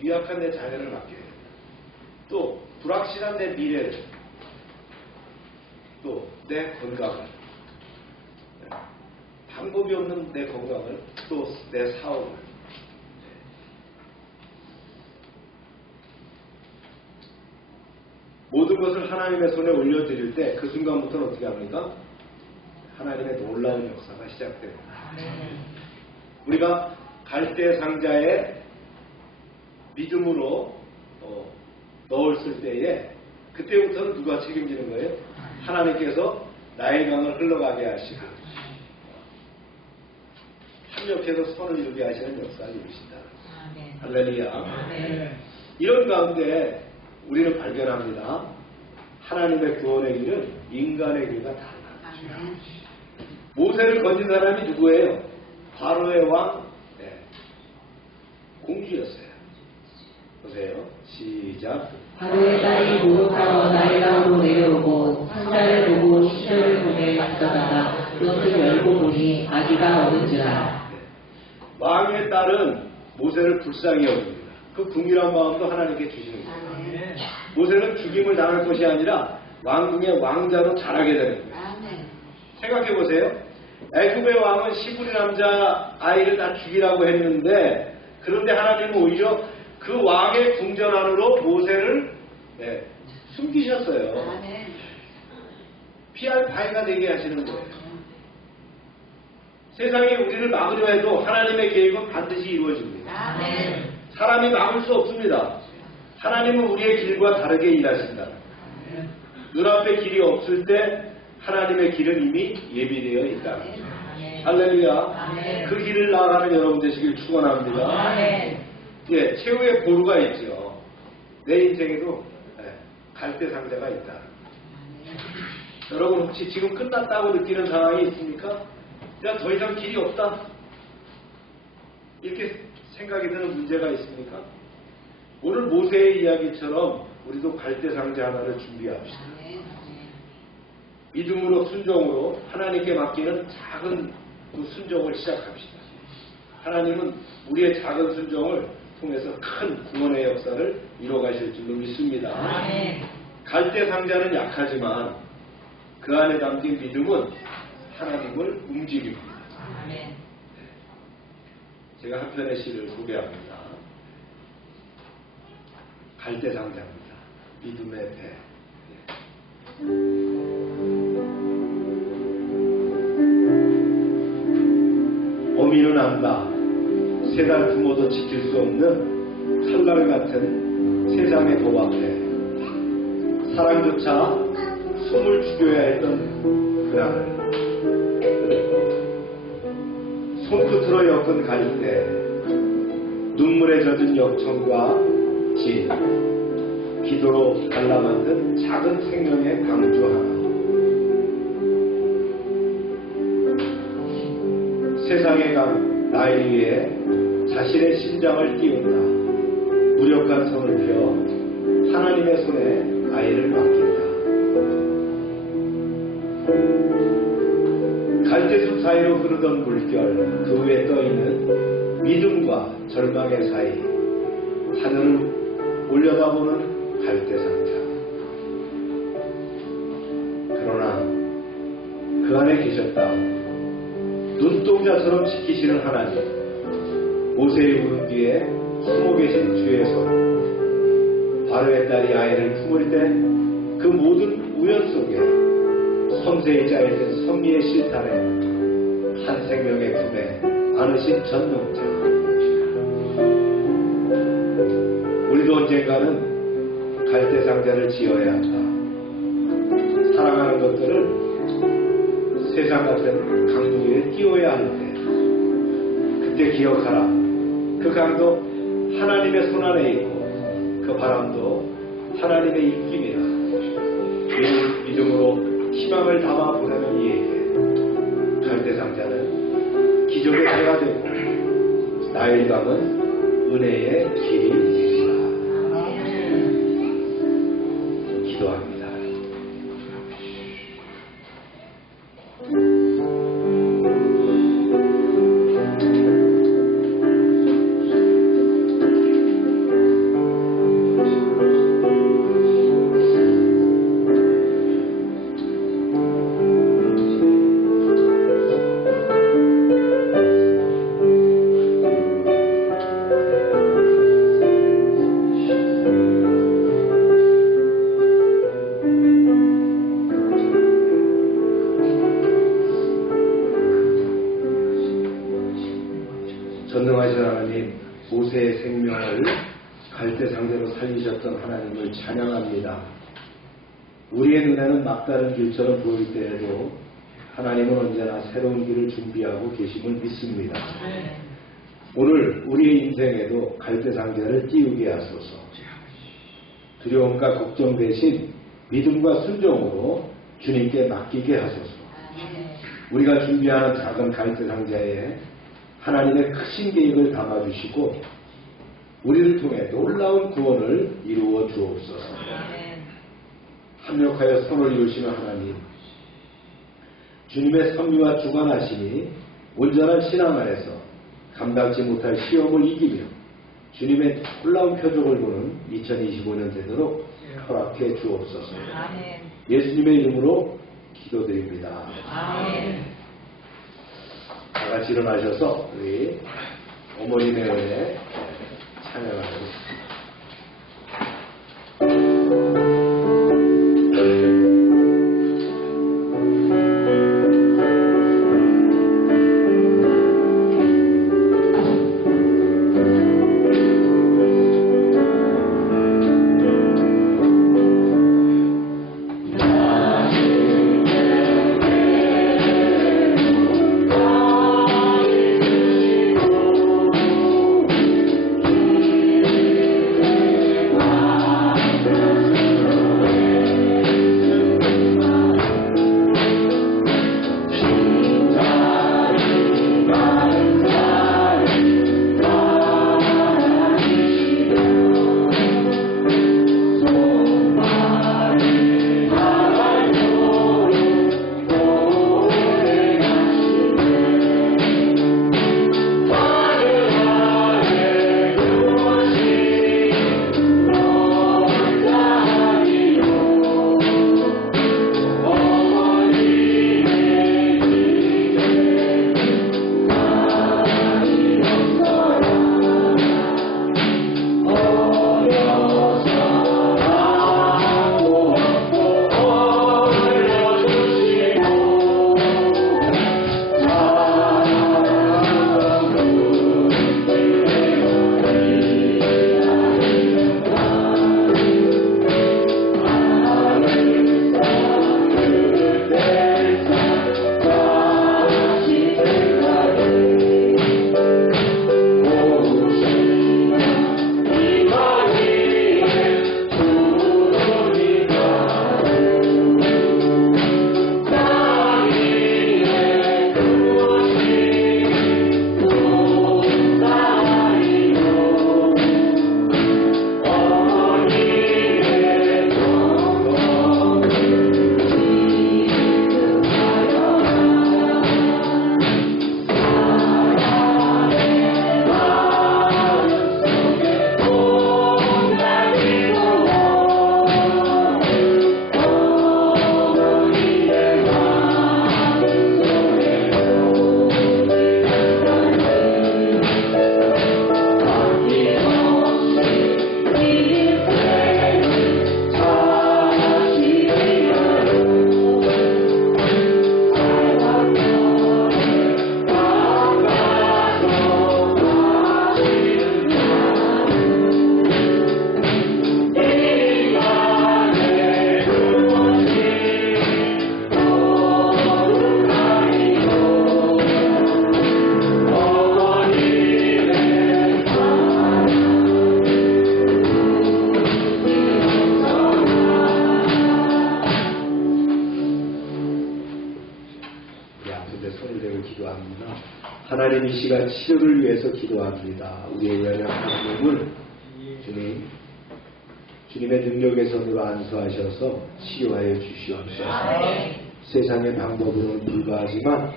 유약한 내 자녀를 맡겨야 돼요. 또 불확실한 내 미래를, 또 내 건강을 방법이 없는 내 건강을, 또 내 사업을. 모든 것을 하나님의 손에 올려드릴 때 그 순간부터는 어떻게 합니까? 하나님의 놀라운 역사가 시작됩니다. 우리가 갈대 상자에 믿음으로 넣었을 때에 그때부터는 누가 책임지는 거예요? 하나님께서 나의 강을 흘러가게 하시고 협력해서 선을 이루게 하시는 역사를 이루신다. 할렐루야. 이런 가운데 우리는 발견합니다. 하나님의 구원의 길은 인간의 길과 다르다. 모세를 건진 사람이 누구예요? 바로의 왕 공주였어요. 보세요. 시작. 바로의 딸이 목욕하러 나일강으로 내려오고 상자를 보고 시녀를 보내 가져다가 그것을 열고 보니 아기가 어른지라. 왕의 딸은 모세를 불쌍히 여깁니다. 그 궁일한 마음도 하나님께 주시는 거예요. 모세는 죽임을 당할 것이 아니라 왕궁의 왕자로 자라게 되는 거예요. 생각해 보세요. 애굽의 왕은 시부리 남자 아이를 다 죽이라고 했는데, 그런데 하나님은 오히려 그 왕의 궁전 안으로 모세를 숨기셨어요. 피할 바위가 되게 하시는 거예요. 세상에 우리를 막으려 해도 하나님의 계획은 반드시 이루어집니다. 사람이 막을 수 없습니다. 하나님은 우리의 길과 다르게 일하신다. 눈앞에 길이 없을 때 하나님의 길은 이미 예비되어 있다. 할렐루야. 그 길을 나아가는 여러분 되시길 축원합니다. 최후의 보루가 있죠. 내 인생에도 갈대 상자가 있다. 여러분 혹시 지금 끝났다고 느끼는 상황이 있습니까? 그냥 더 이상 길이 없다, 이렇게 생각이 드는 문제가 있습니까? 오늘 모세의 이야기처럼 우리도 갈대 상자 하나를 준비합시다. 믿음으로 순종으로 하나님께 맡기는 작은 그 순종을 시작합시다. 하나님은 우리의 작은 순종을 통해서 큰 구원의 역사를 이뤄가실 줄로 믿습니다. 갈대 상자는 약하지만 그 안에 담긴 믿음은 하나님을 움직입니다. 제가 한 편의 시를 소개합니다. 갈대 상자입니다. 믿음의 배. 어미는 안다. 세 달 부모도 지킬 수 없는 칼날 같은 세상의 법 앞에 사랑조차 숨을 죽여야 했던 그날, 손끝으로 엮은 갈대, 눈물에 젖은 역청과 진, 기도로 갈라 만든 작은 생명의 강주 하나. 세상의 강 나일 위에 자신의 심장을 띄운다. 무력한 손을 펴 하나님의 손에 아이를 맡긴다. 갈대숲 사이로 흐르던 물결, 그 위에 떠있는 믿음과 절망의 사이, 하늘을 올려다보는 갈대상자. 그러나 그 안에 계셨다. 눈동자처럼 지키시는 하나님. 모세의 무릎 뒤에 숨어 계신 주의 손. 바로의 딸이 아이를 품을 때 그 모든 우연 속에 섬세히 짜여진 섭리의 실탄에 한 생명의 품에 안으신 전능자. 우리도 언젠가는 갈대 상자를 지어야 한다. 사랑하는 것들을 세상 같은 강도 위에 띄워야 할 때, 그때 기억하라. 그 강도 하나님의 손 안에 있고 그 바람도 하나님의 입김이라. 믿음으로 희망을 담아 보내는 이에게 갈대 상자는 기적의 배가 되고 나일강은 은혜의 길이 되리라. 기도합니다. 우리를 갈대상자로 살리셨던 하나님을 찬양합니다. 우리의 눈에는 막다른 길처럼 보일 때에도 하나님은 언제나 새로운 길을 준비하고 계심을 믿습니다. 오늘 우리의 인생에도 갈대상자를 띄우게 하소서. 두려움과 걱정 대신 믿음과 순종으로 주님께 맡기게 하소서. 우리가 준비하는 작은 갈대상자에 하나님의 크신 계획을 담아주시고 우리를 통해 놀라운 구원을 이루어 주옵소서. 합력하여 선을 이루시는 하나님, 주님의 섭리와 주관하심이 온전한 신앙 안에서 감당치 못할 시험을 이기며 주님의 놀라운 표적을 보는 2025년 되도록 허락해 주옵소서. 예수님의 이름으로 기도드립니다. 다 같이 일어나셔서 우리 어머님의 은혜 찬양하겠습니다. 하나님 이 시간 치료를 위해서 기도합니다. 우리의 연약한 몸을 주님의 능력의 손으로 안수하셔서 치유하여 주시옵소서. 세상의 방법으로는 불가하지만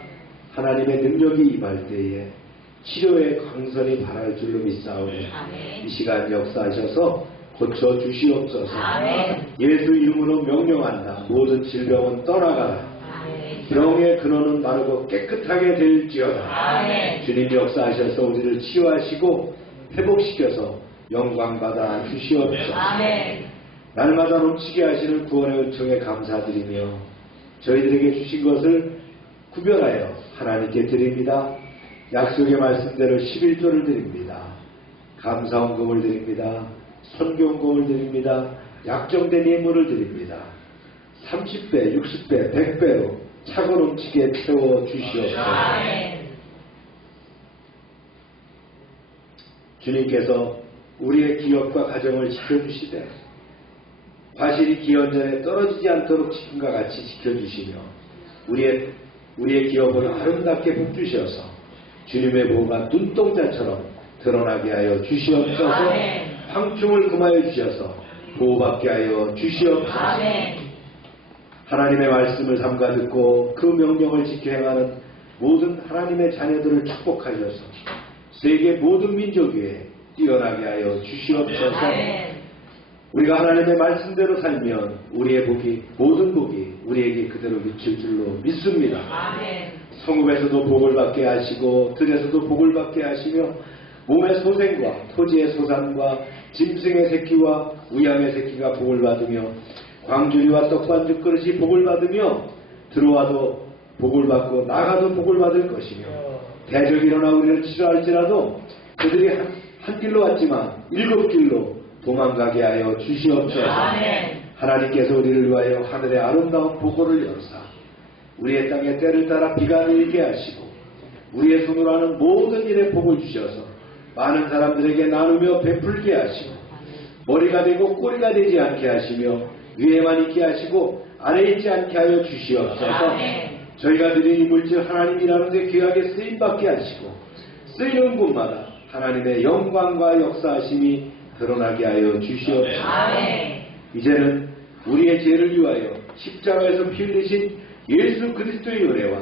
하나님의 능력이 임할 때에 치료의 광선이 발할 줄로 믿사오니 이 시간 역사하셔서 고쳐 주시옵소서. 예수 이름으로 명령한다. 모든 질병은 떠나가라. 병의 근원은 바르고 깨끗하게 될지어다. 주님 역사하셔서 우리를 치유하시고 회복시켜서 영광받아 주시옵소서. 날마다 넘치게 하시는 구원의 은총에 감사드리며 저희들에게 주신 것을 구별하여 하나님께 드립니다. 약속의 말씀대로 11조를 드립니다. 감사헌금을 드립니다. 선교헌금을 드립니다. 약정된 예물을 드립니다. 30배, 60배, 100배로 차고 넘치게 채워주시옵소서. 주님께서 우리의 기업과 가정을 지켜주시되 과실이 기원전에 떨어지지 않도록 지금과 같이 지켜주시며 우리의 기업을 아름답게 복주셔서 주님의 보호가 눈동자처럼 드러나게 하여 주시옵소서. 황충을 금하여 주셔서 보호받게 하여 주시옵소서. 하나님의 말씀을 삼가 듣고 그 명령을 지켜 행하는 모든 하나님의 자녀들을 축복하셔서 세계 모든 민족 위에 뛰어나게 하여 주시옵소서. 우리가 하나님의 말씀대로 살면 우리의 복이, 모든 복이 우리에게 그대로 미칠 줄로 믿습니다. 성읍에서도 복을 받게 하시고 들에서도 복을 받게 하시며 몸의 소생과 토지의 소산과 짐승의 새끼와 우양의 새끼가 복을 받으며 광주리와 떡반죽 그릇이 복을 받으며 들어와도 복을 받고 나가도 복을 받을 것이며 대적이 일어나 우리를 치료할지라도 그들이 한 길로 왔지만 7길로 도망가게 하여 주시옵소서. 하나님께서 우리를 위하여 하늘의 아름다운 보고를 열사 우리의 땅에 때를 따라 비가 내리게 하시고 우리의 손으로 하는 모든 일에 복을 주셔서 많은 사람들에게 나누며 베풀게 하시고 머리가 되고 꼬리가 되지 않게 하시며 위에만 있게 하시고 아래에 있지 않게 하여 주시옵소서. 저희가 드린 이 물질 하나님이라는 데 귀하게 쓰임받게 하시고 쓰이는 곳마다 하나님의 영광과 역사하심이 드러나게 하여 주시옵소서. 이제는 우리의 죄를 위하여 십자가에서 피 흘리신 예수 그리스도의 은혜와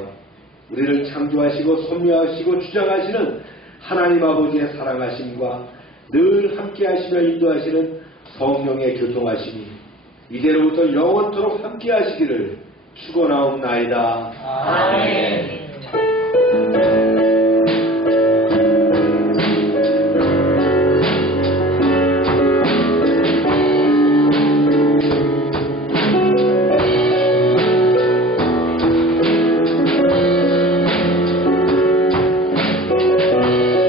우리를 창조하시고 섭리하시고 주장하시는 하나님 아버지의 사랑하심과 늘 함께하시며 인도하시는 성령의 교통하심이 이제로부터 영원토록 함께하시기를 축원하옵나이다. 아멘.